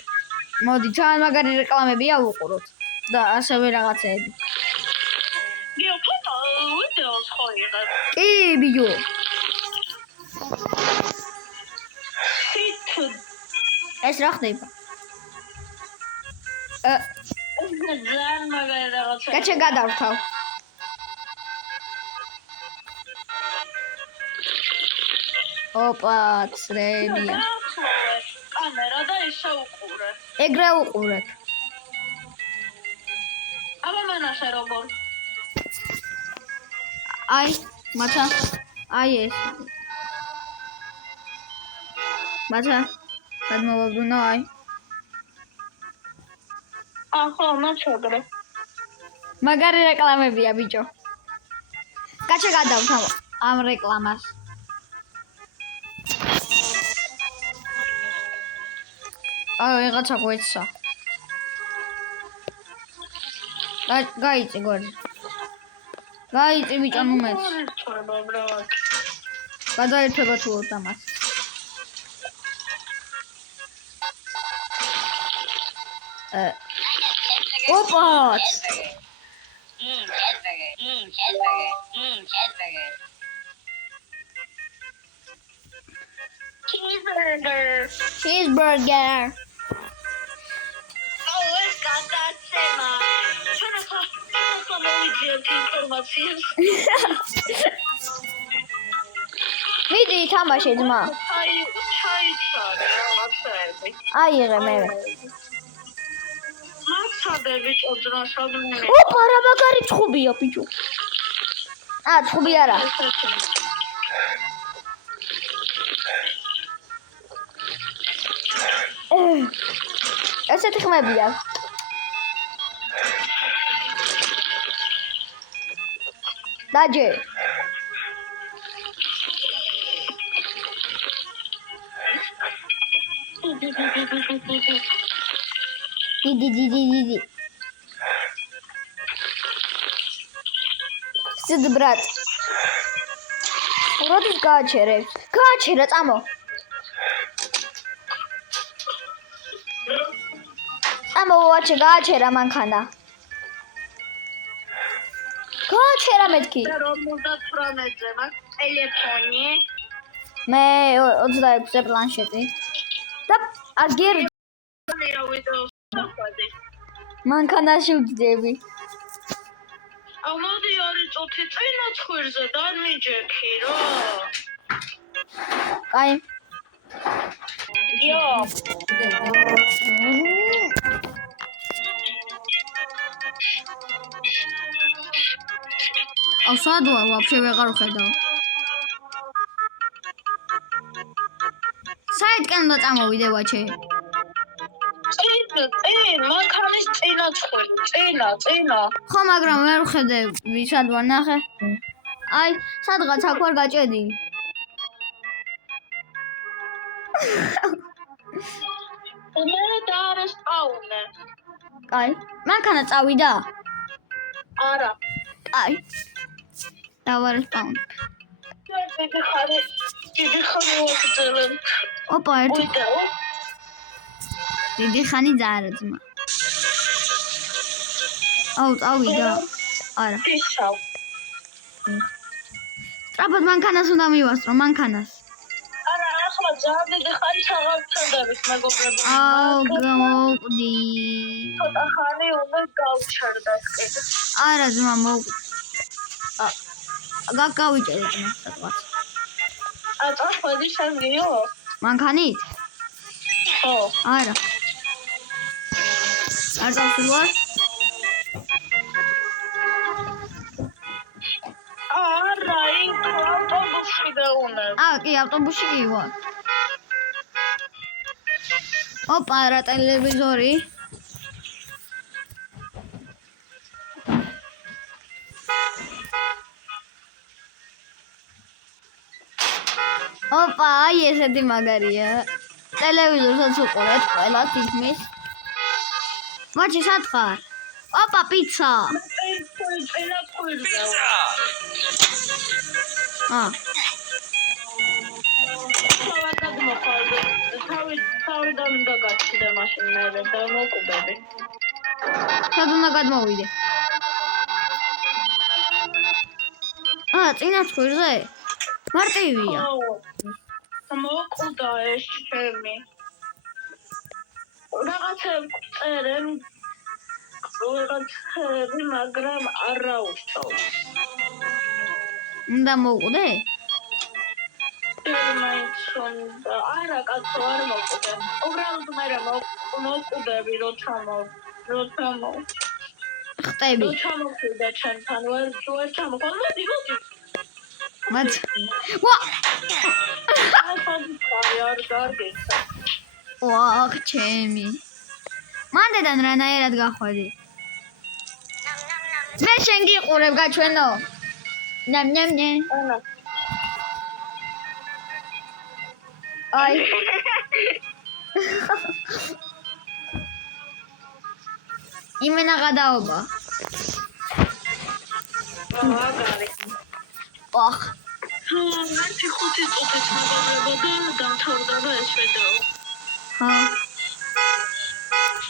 მოდი, ძალიან მაგარი რეკლამებია ვუყუროთ. და ასევე რაღაცეები. გიო, ფოტო ვიდეოს ხო იღებ? კი, ბიჭო. ეს რა ხდება? ძალიან მაგარი რაღაცა. კაჩე გადავრთავ. ოპა, წრებია. კამერა და ისე უყურე. ეგრე უყურებ. აბა მანაშე როგორ? აი, მაცა. აი ეს. მაცა. გადმოვაბრუნო აი. ახლა მაჩაგრე. მაგარი რეკლამებია ბიჭო. კაჩა გადავთავ ამ რეკლამას. რაღაცა გვეცა. გაიწი გორ. გაიწი ბიჭო ნუ მეც. გადაერთვება თუ ამას. ოპა! Cheeseburger. აუ ეს გადაცემა. ჩვენ ახლა მოვიძიებთ ინფორმაციას. მიდი თამაშე ძმა. ჩაიცარე რაღაცები. აიღე მე. მაცადე ბიჭო ძრასადმე. ოპა რა მაგარი ცხუბია ბიჭო. ცხუბი არა. ესეთი ხმებია. დაჯე. დიდი. სიდ ბრატ. როდის გააჩერებ? გააჩერა წამო. ვაჩე გააჩერა მანქანა. გააჩერა მეთქი. 58-ზე მაგ ტელეფონი. მე 26-ზე პლანშეტი. და აგერ ვიდეოს დახვედი. მანქანაში ვგდები. აუ მოდი ორი წუთი წინა ცხვირზე დამიჯექი რა. კაი. იო. სად ვარ ვაფშე ვეღარ ხედავ. საერთკენ უნდა წამოვიდე ვაჩე. წინ მანქანის წინა ცხვირი. წინა. ხო მაგრამ ვერ ვხედე ვისად ვარ ნახე. აი სადღაც აქ ვარ გაჭედი. მე დაარესპაუნე. კაი. მანქანა წავიდა? არა. კაი. დავარესპაუნ. დიდი ხანი ვაგრძელებ. ოპა ერთი. დიდი ხანი ძაარა ძმა. აუ წავიდა. არა. ისავ. ტრაპად მანქანას უნდა მივასწრო მანქანას. არა ახლა ძალიან დიდი ხანი აღარ ვწდებით მეგობრებო. აუ გამოვკვდი. ცოტა ხანი უნდა გავჩერდეთ კიდე. არა ძმა მოვკვდი. გავიჭერე ძმა სადღაც. აწახვედი შემიო? მანქანით? ხო. არა. არ დავსულვარ? არა, იქ ავტობუსში დაუნებ. კი, ავტობუსში ვარ. ოპა, რა ტელევიზორი? ოპა, აი ესეთი მაგარია. ტელევიზორსაც უყურეთ ყველა თითქმის. ვაჩი სად ხარ? ოპა, პიცა. წინა ცხვირზე. თავიდან უნდა გაჩნდე მაშინ მე და მოკუბები. სად უნდა გადმოვიდე? წინა ცხვირზე? მარტივია. მოკვდა ეს ჩემი. რაღაცები წერენ რაღაცები, მაგრამ არა უშავს. უნდა მოუყდე? არა კაცო არ მოკვდე. უბრალოდ მე მოკვდები რო ჩამო. ხტები. რო ჩამოკვდე ჩემთან ვერ ჩამოყვან. მოდი. მათ. ვა! არ გარგეცა. ვახ, ჩემი. მანდედან რანაირად გახვედი? მე შენ გიყურებ გაჩვენო. ნამ. აი. იმენა გადაობა. აგარი. ვახ. მარტი 5 წუთით მოგებოდა და დამთავრდა ეს ვიდეო. ჰა.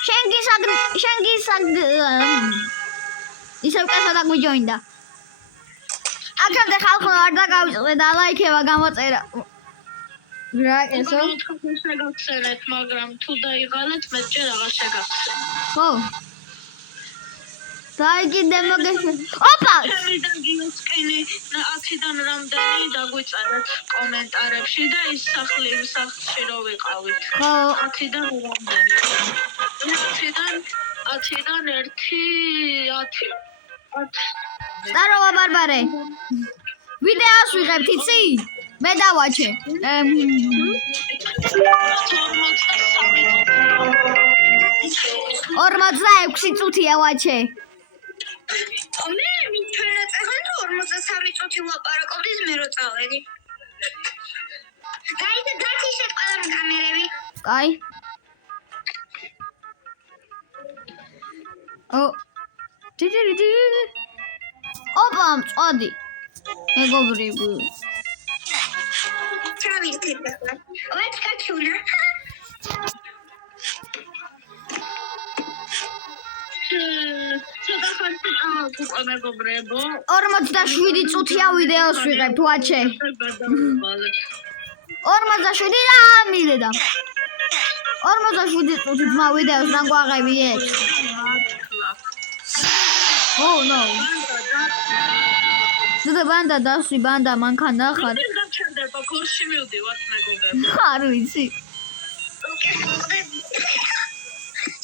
შენ ისევ კაცად აგვიჯოინდა. აქამდე ხალხო არ დაგავიწყდე და ლაიქება გამოწერა. რა ესო? შეგახსენეთ, მაგრამ თუ დაიღალეთ, მე ჯერ აღარ შეგახსენე. ხო. დაიგინე მოგეშე. ოპა! ჩემი და გიოსკინი 10-დან რამდენი დაგვიწერეთ კომენტარებში და ის სახლში რო ვიყავით. ხო. 10-დან რამდენი? 10-დან 1-10. სტაროვა ბარბარე. ვიდეოს ვიღებთ, იცი? მე დავაჩე. 46 წუთია ვაჩე. მე ჩვენა წეღან 43 წუთი ვაპარაკობდი მე რო წავედი. გაიგე დათიშეთ ყველა კამერები. კაი. ოპა, მწვადი. მეგობრები. ჩავირთეთ ახლა. ვეთ კაჩუნა. ცოტა ხანში უკვე მეგობრებო. 47 წუთია ვიდეოს ვიღებთ, ვაჩე. 47 და ამილედა. 47 წუთით მა ვიდეოს რა გვაღებიეთ. Oh no. ზუდა ბანდა დასვი ბანდა მანქანა ხარ. ის გამჩნდება გორში მივდივართ მეგობრებო. არ ვიცი.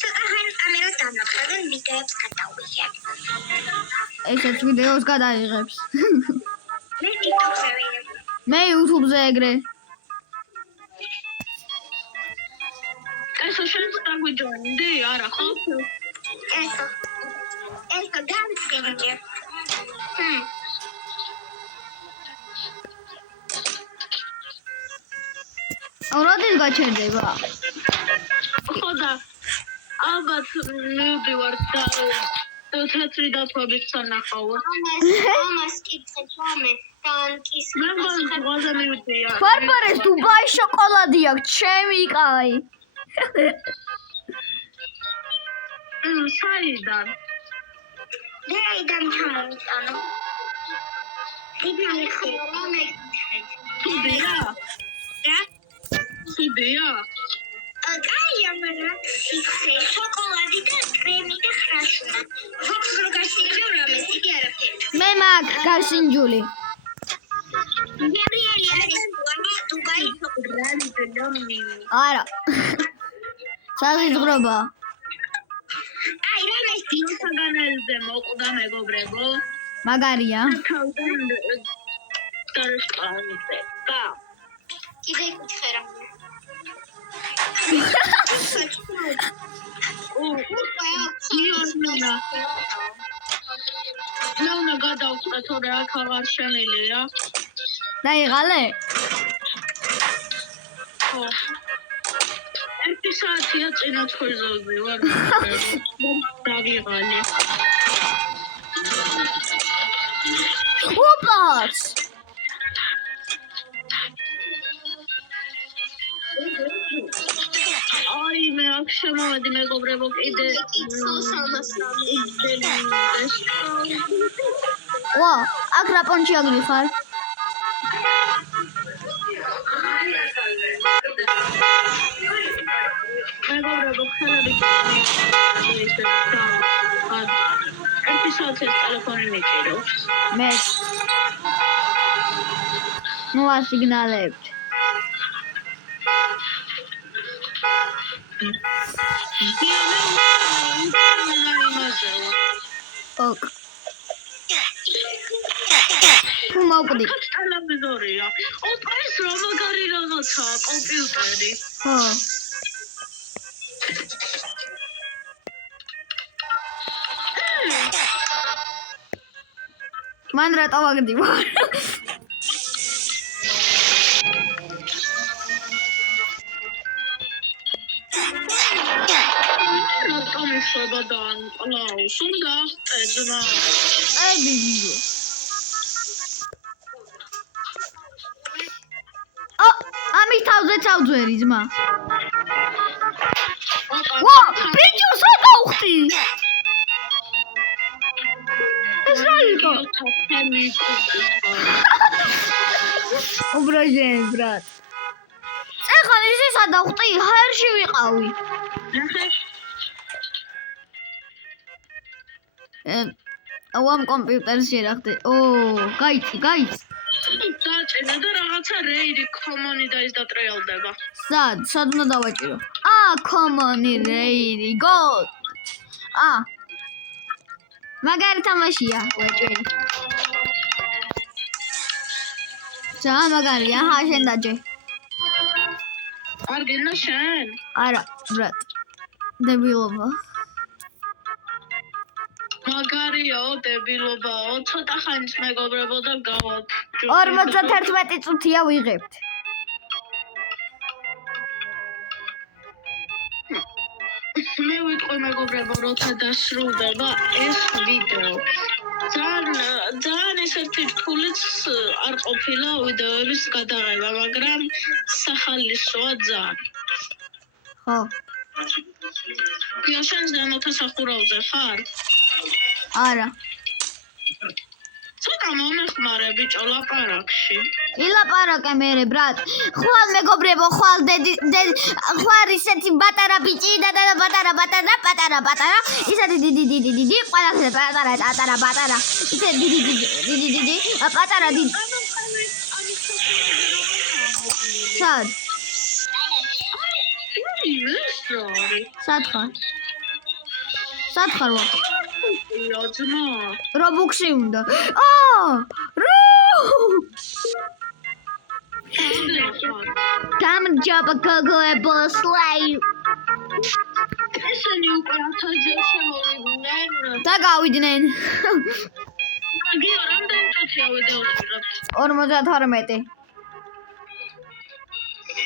ცოტა კამერას დამახარენ ვიდეოს გადავიღებ. ესეც ვიდეოს გადაიღებს. მე TikTok-ზე ვიღებ. მე YouTube-ზე ეგრე. ესო შენც დაგვიჯოინდი, არა ხო? ეს გამწევია. როდის გაჩერდება? ხო და ალბათ მივდივართ და თეთრი დათვებით სანახავად. ამას კითხეთ რამე ტანკის მე მგონი მივდივარ. ბარბარეს დუბაი შოკოლადი აქვს, ჩემი კაი. საიდან? დეიდან ჩამოვიტანო. იდეა ხოლმე კითხეთ. თუდია? რა? თუდია? კაია მარა სიხე შოკოლადი და კრემი და ხრაშუნა. ხოქს რო გასინჯო რამე სიგი არაფერი. მე მაგ გარსინჯული. გებრიელი არის დუბაი რანი და ნომი. არა. საზღვრობა. აი რამე საგანელზე მოკვდა მეგობრებო. მაგარია. თავიდან დარსყავდე. და კიდე კითხე რამე. ნაუნა გადავწყვე თორე აქ აღარ შემილია. დაიღალე? ხო. 1 საათია წინა თვეზე ვარ. დავიღალე. ოპას! აი მე აქ შემოვედი მეგობრებო კიდე. ვა, აქ რა პონჩი აგრი ხარ? მეგობრებო ხელები ეპიზოდს ტელეფონი მიჭირავს. მე. ნუ ასიგნალებთ. ოკ. თუ მოვკვდი. ტელევიზორია. ეს რა მაგარი რაღაცაა, კომპიუტერი. ხო. მან რატო ვაგდივარ? რატომ ისება და კლაუს უნდა ეძნა? ებიო. ამის თავზე ჩავძვერი ძმა. ვა, ბიჭო, სადა უხდი? ეს რა იყო? ობრაჟენ, ბრატ. ეხლა ისე სადა უხდი? ჰაერში ვიყავი. ამ კომპიუტერს შერახდე. გაიცი. დაჭენა და რაღაცა რეიდი კომონი და ის დატრიალდება. სად უნდა დავაჭირო? კომონი რეიდი, გოდ. მაგარი თამაშია, ვაჭერი. ძალიან მაგარია, შენ დაჯე. არ გინდა შენ? არა, ბრატ. დებილობა. მაგარიაო, დებილობაო, ცოტა ხანის მეგობრებო და გავალ. 51 წუთია ვიღებთ. მე ვიტყვი მეგობრებო, როცა დასრულდება ეს ვიდეო. ძალიან ესეთი რთულიც არ ყოფილა ვიდეოების გადაღება, მაგრამ სახალისოა ძალიან. ხო. შენ ზემოთა სახურავზე ხარ? არა. ცოტა მომეხმარე ბიჭო ლაპარაკში. ილაპარაკე მერე, ბრატ. ხვალ მეგობრებო, ხვალ ხვალ ისეთი პატარა ბიჭი და პატარა. ისეთი დიდი, ყველაფერზე პატარა. ისეთი დიდი, პატარა დიდი. სად? სად ხარ? იაძმა. რობუქსი უნდა. გამჯობა გოგოებო სლაი. ესენი უკვე 1000 შემოვიდნენ. და გავიდნენ. გიო, რამდენი წუთია ვიდეოს ვიღებთ? 52.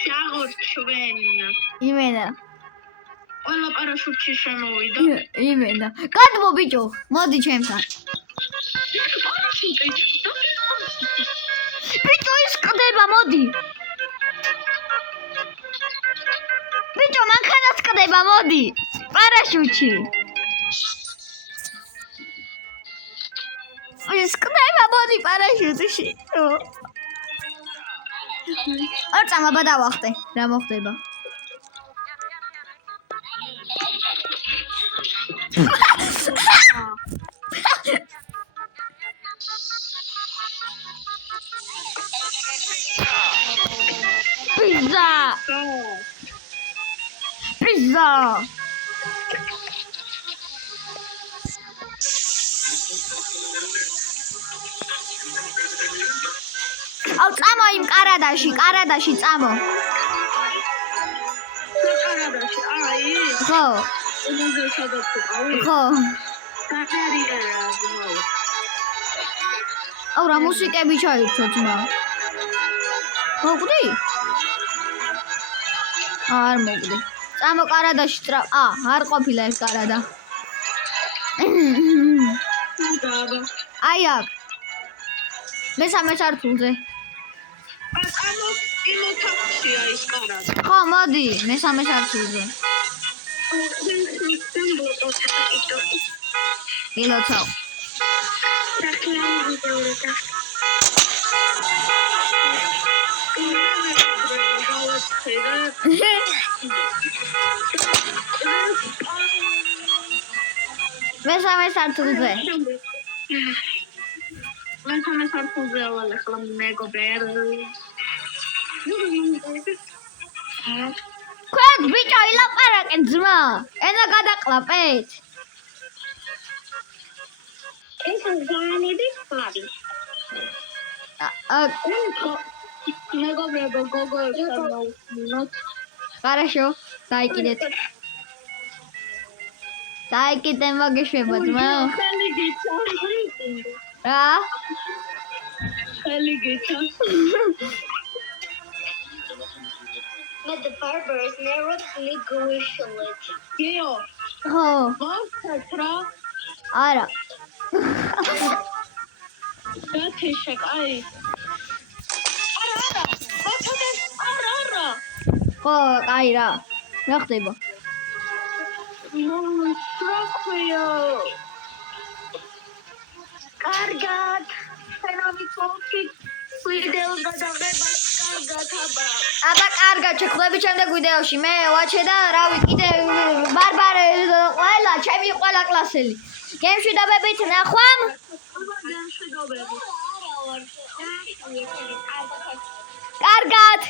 შაღორჩვენ. იმენა. ყველა პარაშუტში შემოვიდა. იმენა. გადმო ბიჭო, მოდი ჩემთან. პარაშუტი. ბიჭო ის ყდება, მოდი. ბიჭო მანქანაც ყდება, მოდი. პარაშუტში. ის ყდება, მოდი პარაშუტში. არ წამაბა დავახტე. რა მოხდება? Pizza. აუ წამო იმ კარადაში წამო. კარადაში, აი. ხო. უნდა სადაც ვიყავი? ხო. საკარიერა ძმო. აუ რა მუსიკები ჩაირთო ძმა. მოკვდი? არ მოკვდი. წამო კარადაში არ ყოფილა ეს კარადა. აი აქ. მესამე სართულზე. ანუ იმოთახშია ის კარადა. ხო, მოდი, მესამე სართულზე. ილოცავ. მესამე სართულზე. მესამე სართულზე ავალ ახლა მეგობრები. Quoi? ერთ ბიჭო ილაპარაკე ძმა. ენა გადაყლაპეთ. ეს ზანების ფარი. მეგობრებო, გოგოებთან მოვხმოთ. Хорошо. დაიკიდეთ. დაიკიდე მოგეშვება ძმა. ხელი გიჩა. რა? ხელი გიჩა. But the barbers never negotiate. გიო, ხო, მოვხდეთ რა. არა. გათიშე, აი. არა. ბოთოდეს, არა. ხო, კაი რა. რა ხდება? სტროქიო. კარგად. ფენომენალური ვიდეო გადაღებას კარგად აბა. აბა კარგად შეხვდებით შემდეგ ვიდეოში. მე ვაჩე და რავი კიდე ბარბარე ყველა ჩემი ყველა კლასელი. გემშვიდობებით ნახვამ. მშვიდობები. კარგად.